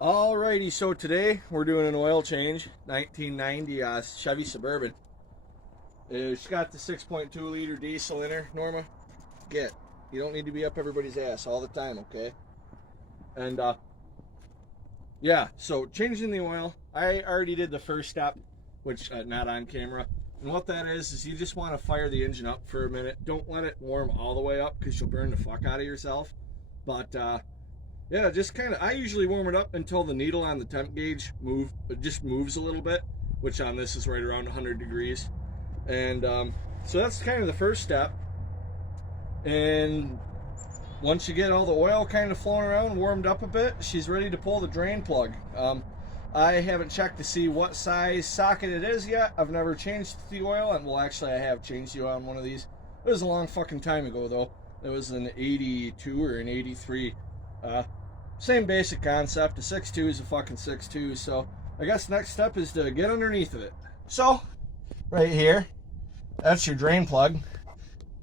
Alrighty, so today we're doing an oil change. 1990 Chevy Suburban. It's got the 6.2 liter diesel in her. Norma, get. You don't need to be up everybody's ass all the time, okay? And yeah, so changing the oil. I already did the first step, which not on camera. And what that is you just want to fire the engine up for a minute. Don't let it warm all the way up because you'll burn the fuck out of yourself. But yeah, just kind of, I usually warm it up until the needle on the temp gauge just moves a little bit, which on this is right around 100 degrees. And so that's kind of the first step. And once you get all the oil kind of flowing around, warmed up a bit, she's ready to pull the drain plug. I haven't checked to see what size socket it is yet. I've never changed the oil, and well, actually I have changed the oil on one of these. It was a long fucking time ago though. It was an 82 or an 83. Same basic concept. A 6.2 is a fucking 6.2. So I guess next step is to get underneath of it. So right here, that's your drain plug.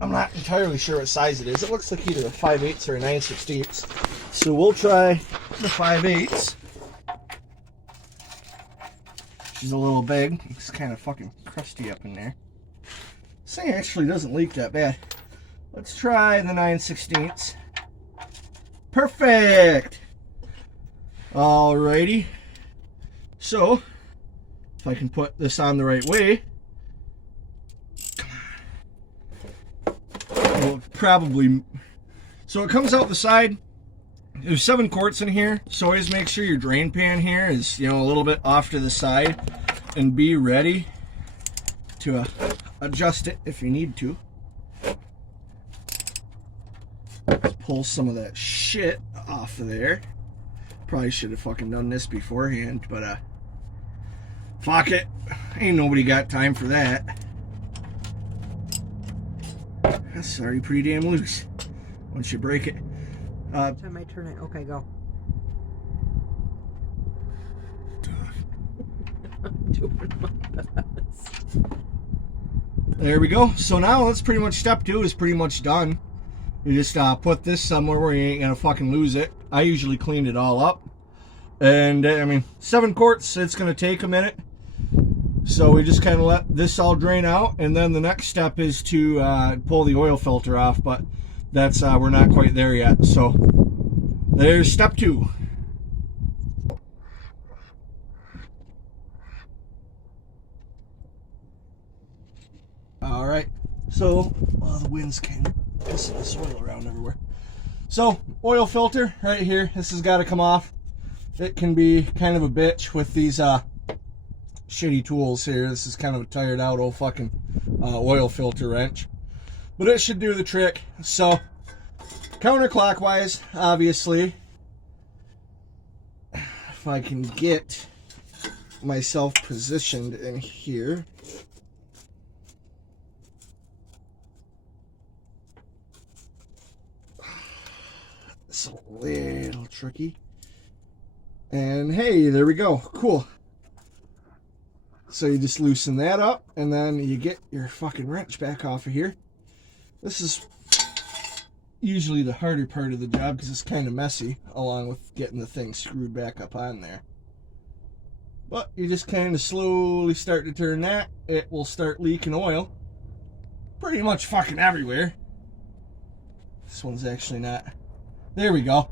I'm not entirely sure what size it is. It looks like either a 5/8 or a 9/16. So we'll try the 5/8. She's a little big. It's kind of fucking crusty up in there. This thing actually doesn't leak that bad. Let's try the 9/16. Perfect! Alrighty. So, if I can put this on the right way, we'll probably... So it comes out the side. There's 7 quarts in here, so always make sure your drain pan here is, a little bit off to the side, and be ready to adjust it if you need to. Let's pull some of that shit off of there. Probably should have fucking done this beforehand, but fuck it. Ain't nobody got time for that. That's already pretty damn loose once you break it. Time I turn it. Okay, go. There we go. So now that's pretty much step 2 is pretty much done. You just put this somewhere where you ain't gonna fucking lose it. I usually clean it all up. And I mean, 7 quarts, it's gonna take a minute. So we just kind of let this all drain out, and then the next step is to pull the oil filter off, but that's we're not quite there yet. So there's step 2. All right, so the wind's kind of pissing this oil around everywhere. So oil filter right here, this has got to come off. It can be kind of a bitch with these shitty tools here. This is kind of a tired out old fucking oil filter wrench, but it should do the trick. So counterclockwise, obviously, if I can get myself positioned in here. It's a little tricky. And hey, there we go. Cool. So you just loosen that up, and then you get your fucking wrench back off of here. This is usually the harder part of the job because it's kind of messy, along with getting the thing screwed back up on there. But you just kind of slowly start to turn that. It will start leaking oil pretty much fucking everywhere. This one's actually not. There we go.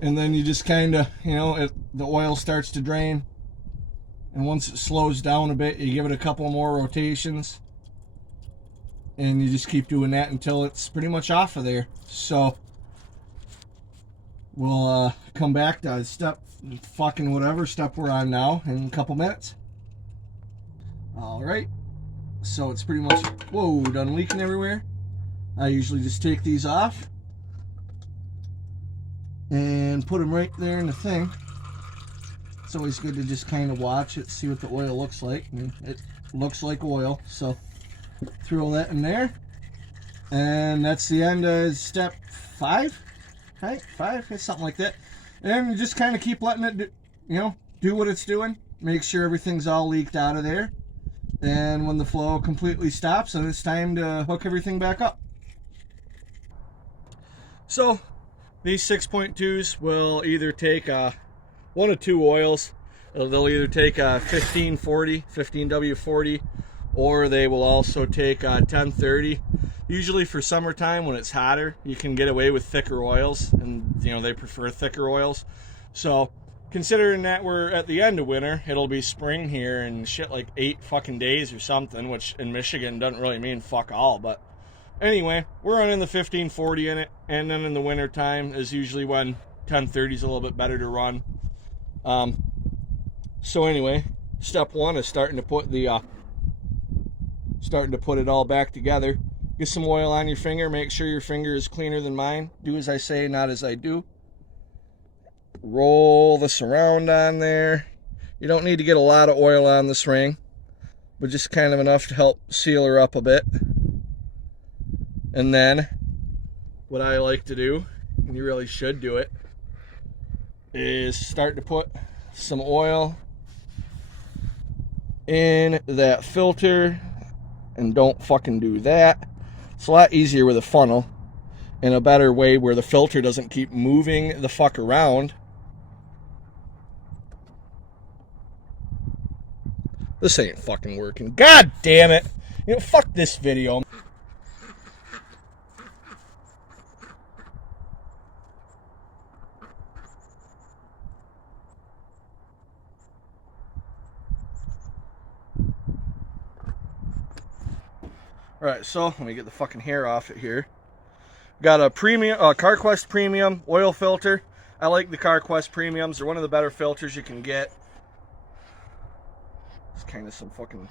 And then you just kind of, the oil starts to drain. And once it slows down a bit, you give it a couple more rotations. And you just keep doing that until it's pretty much off of there. So we'll come back to step fucking whatever step we're on now in a couple minutes. Alright. So it's pretty much, whoa, done leaking everywhere. I usually just take these off and put them right there in the thing. It's always good to just kind of watch it, see what the oil looks like. I mean, it looks like oil, so throw that in there. And that's the end of step 5, right? 5, it's something like that. And you just kind of keep letting it, do what it's doing. Make sure everything's all leaked out of there. And when the flow completely stops, then it's time to hook everything back up. So These 6.2s will either take one of two oils. They'll either take a 1540, 15W40, or they will also take 1030. Usually for summertime when it's hotter, you can get away with thicker oils, and you know they prefer thicker oils. So considering that we're at the end of winter, it'll be spring here and shit like 8 fucking days or something, which in Michigan doesn't really mean fuck all, but anyway, we're running the 1540 in it, and then in the winter time is usually when 1030 is a little bit better to run. So anyway, step one is starting to put it all back together. Get some oil on your finger. Make sure your finger is cleaner than mine. Do as I say, not as I do. Roll this around on there. You don't need to get a lot of oil on this ring, but just kind of enough to help seal her up a bit. And then what I like to do, and you really should do it, is start to put some oil in that filter. And don't fucking do that. It's a lot easier with a funnel, and a better way where the filter doesn't keep moving the fuck around. This ain't fucking working. God damn it. You know, fuck this video. Alright, so let me get the fucking hair off it here. Got a premium, CarQuest Premium oil filter. I like the CarQuest Premiums. They're one of the better filters you can get. It's kind of some fucking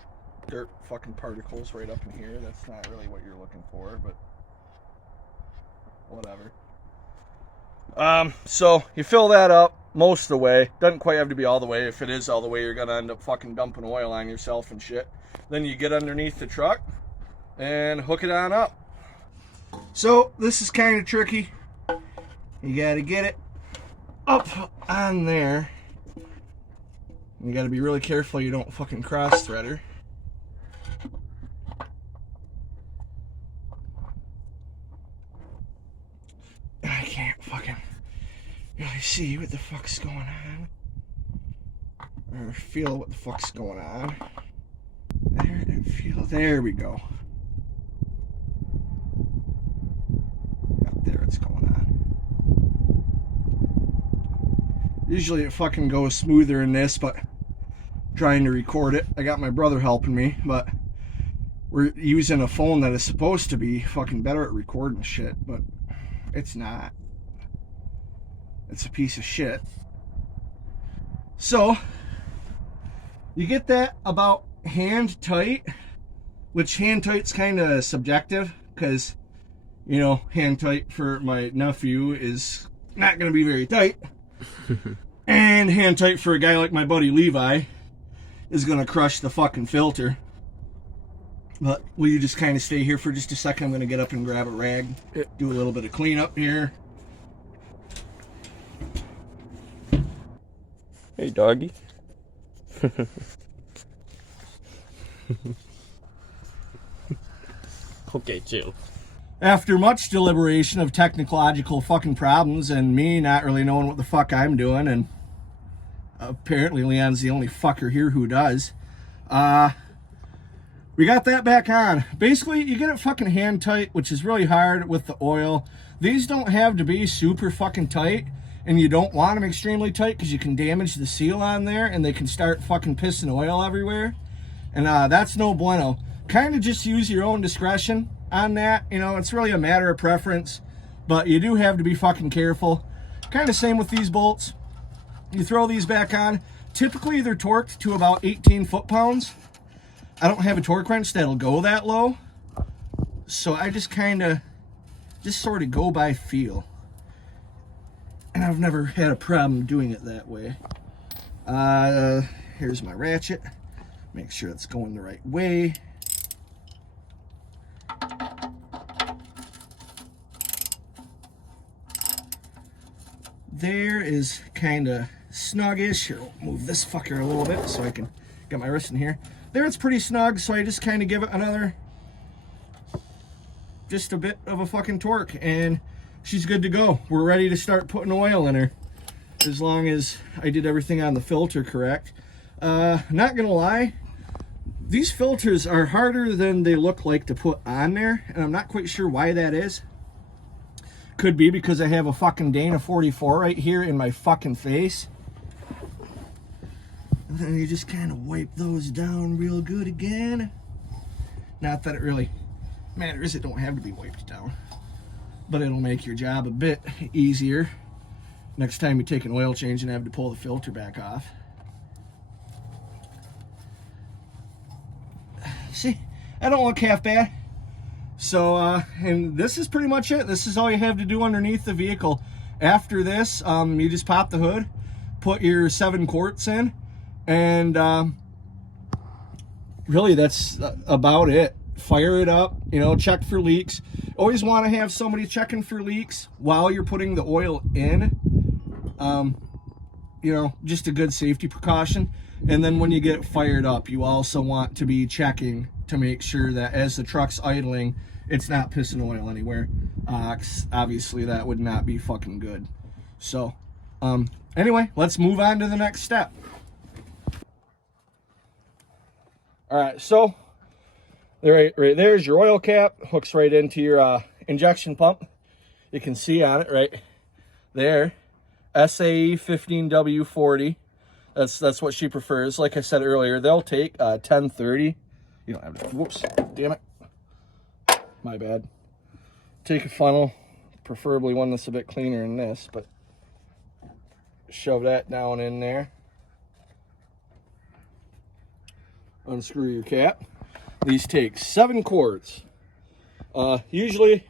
dirt fucking particles right up in here. That's not really what you're looking for, but whatever. So you fill that up most of the way. Doesn't quite have to be all the way. If it is all the way, you're gonna end up fucking dumping oil on yourself and shit. Then you get underneath the truck and hook it on up. So this is kind of tricky. You gotta get it up on there. You gotta be really careful you don't fucking cross thread her. I can't fucking really see what the fuck's going on, or feel what the fuck's going on. There we go. There it's going on. Usually it fucking goes smoother than this, but trying to record it, I got my brother helping me, but we're using a phone that is supposed to be fucking better at recording shit, but it's not. It's a piece of shit. So you get that about hand tight, which hand tight's kind of subjective, because you know, hand tight for my nephew is not going to be very tight. And hand tight for a guy like my buddy Levi is going to crush the fucking filter. But will you just kind of stay here for just a second? I'm going to get up and grab a rag, do a little bit of cleanup here. Hey, doggy. Okay, chill. After much deliberation of technological fucking problems and me not really knowing what the fuck I'm doing, and apparently Leon's the only fucker here who does, we got that back on. Basically, you get it fucking hand tight, which is really hard with the oil. These don't have to be super fucking tight, and you don't want them extremely tight because you can damage the seal on there and they can start fucking pissing oil everywhere. And that's no bueno. Kind of just use your own discretion on that. You know, it's really a matter of preference, but you do have to be fucking careful. Kind of same with these bolts. You throw these back on. Typically they're torqued to about 18 foot-pounds. I don't have a torque wrench that'll go that low, so I just sort of go by feel, and I've never had a problem doing it that way. Here's my ratchet. Make sure it's going the right way. There is kind of snuggish. Here, I'll move this fucker a little bit so I can get my wrist in here. There it's pretty snug, so I just kind of give it just a bit of a fucking torque. And she's good to go. We're ready to start putting oil in her, as long as I did everything on the filter correct. Not gonna lie, these filters are harder than they look like to put on there, and I'm not quite sure why that is. Could be because I have a fucking Dana 44 right here in my fucking face. And then you just kind of wipe those down real good again. Not that it really matters, it don't have to be wiped down, but it'll make your job a bit easier next time you take an oil change and have to pull the filter back off. See, I don't look half bad. So, and this is pretty much it. This is all you have to do underneath the vehicle. After this, you just pop the hood, put your 7 quarts in, and really that's about it. Fire it up, you know, check for leaks. Always want to have somebody checking for leaks while you're putting the oil in. You know, just a good safety precaution. And then when you get it fired up, you also want to be checking to make sure that as the truck's idling, it's not pissing oil anywhere. Obviously that would not be fucking good. So anyway, let's move on to the next step. All right, so right there's your oil cap, hooks right into your injection pump. You can see on it right there, SAE 15W40. That's what she prefers. Like I said earlier, they'll take 1030. You don't have to, whoops, damn it. My bad. Take a funnel, preferably one that's a bit cleaner than this, but shove that down in there. Unscrew your cap. These take 7 quarts. Usually,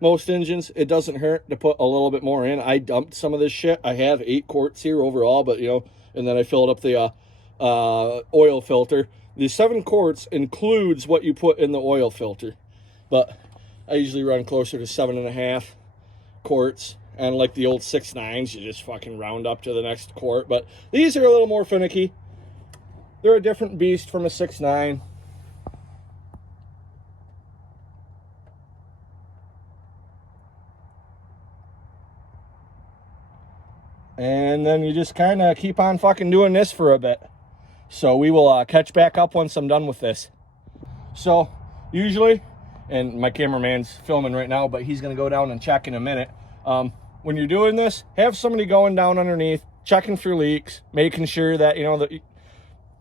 most engines, it doesn't hurt to put a little bit more in. I dumped some of this shit. I have 8 quarts here overall, but you know, and then I filled up the oil filter. The 7 quarts includes what you put in the oil filter, but I usually run closer to 7.5 quarts. And like the old 6.9s, you just fucking round up to the next quart. But these are a little more finicky. They're a different beast from a 6.9. And then you just kind of keep on fucking doing this for a bit. So we will catch back up once I'm done with this. So usually, and my cameraman's filming right now, but he's going to go down and check in a minute. When you're doing this, have somebody going down underneath, checking for leaks, making sure that, you know, the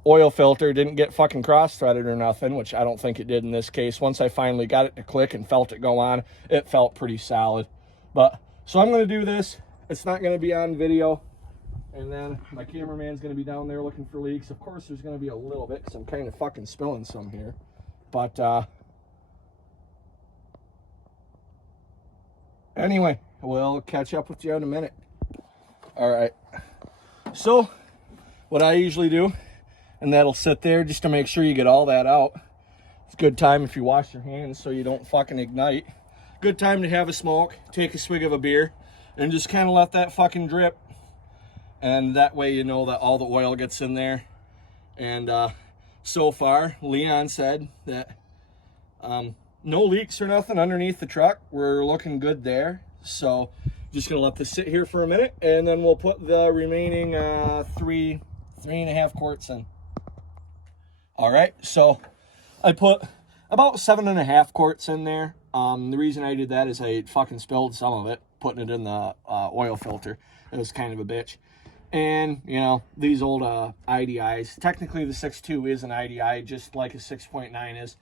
oil filter didn't get fucking cross-threaded or nothing, which I don't think it did in this case. Once I finally got it to click and felt it go on, it felt pretty solid. But so I'm going to do this. It's not going to be on video. And then my cameraman's going to be down there looking for leaks. Of course, there's going to be a little bit because I'm kind of fucking spilling some here. But anyway, we'll catch up with you in a minute. All right. So what I usually do, and that'll sit there just to make sure you get all that out. It's a good time if you wash your hands so you don't fucking ignite. Good time to have a smoke, take a swig of a beer, and just kind of let that fucking drip. And that way you know that all the oil gets in there. And so far, Leon said that no leaks or nothing underneath the truck. We're looking good there. So just gonna let this sit here for a minute, and then we'll put the remaining 3.5 quarts in. All right, so I put about 7.5 quarts in there. The reason I did that is I fucking spilled some of it, putting it in the oil filter. It was kind of a bitch. And, you know, these old IDIs, technically the 6.2 is an IDI, just like a 6.9 is.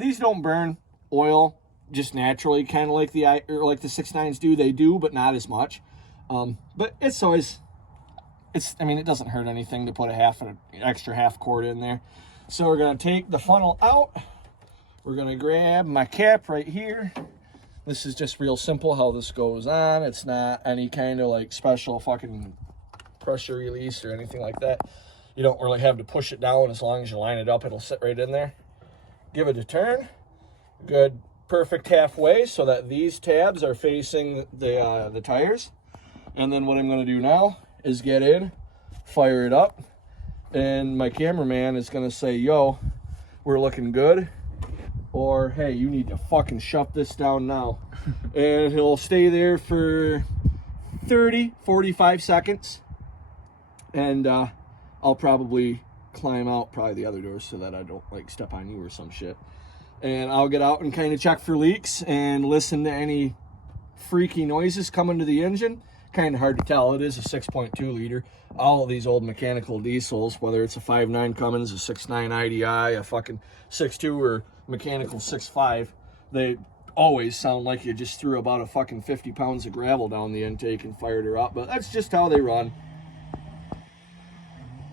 These don't burn oil just naturally, kind of like the 6.9s do. They do, but not as much. But it's always, I mean, it doesn't hurt anything to put an extra half quart in there. So we're going to take the funnel out. We're going to grab my cap right here. This is just real simple how this goes on. It's not any kind of like special fucking pressure release or anything like that. You don't really have to push it down. As long as you line it up, it'll sit right in there. Give it a turn. Good, perfect halfway so that these tabs are facing the tires. And then what I'm going to do now is get in, fire it up, and my cameraman is going to say, yo, we're looking good. or hey, you need to fucking shut this down now. And he'll stay there for 30, 45 seconds. And I'll probably climb out probably the other door so that I don't like step on you or some shit. And I'll get out and kind of check for leaks and listen to any freaky noises coming to the engine. Kind of hard to tell. It is a 6.2 liter. All of these old mechanical diesels, whether it's a 5.9 Cummins, a 6.9 IDI, a fucking 6.2 or mechanical 6.5, they always sound like you just threw about a fucking 50 pounds of gravel down the intake and fired her up. But that's just how they run.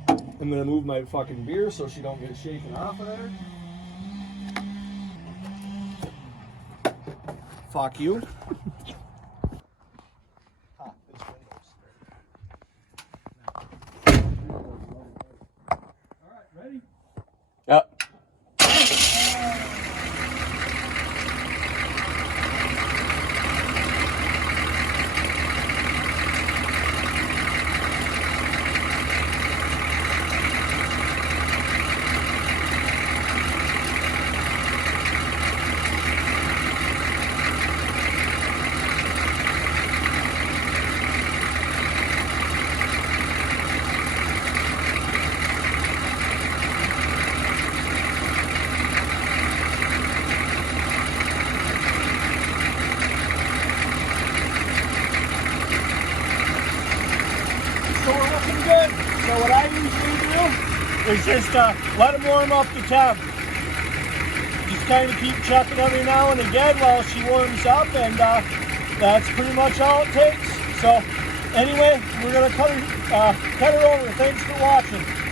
I'm gonna move my fucking beer so she don't get shaken off of there. Fuck you. Alright, ready? Yep. So we're looking good. So what I usually do is just let them warm up the tub. Just kind of keep checking every now and again while she warms up, and that's pretty much all it takes. So anyway, we're gonna cut her over. Thanks for watching.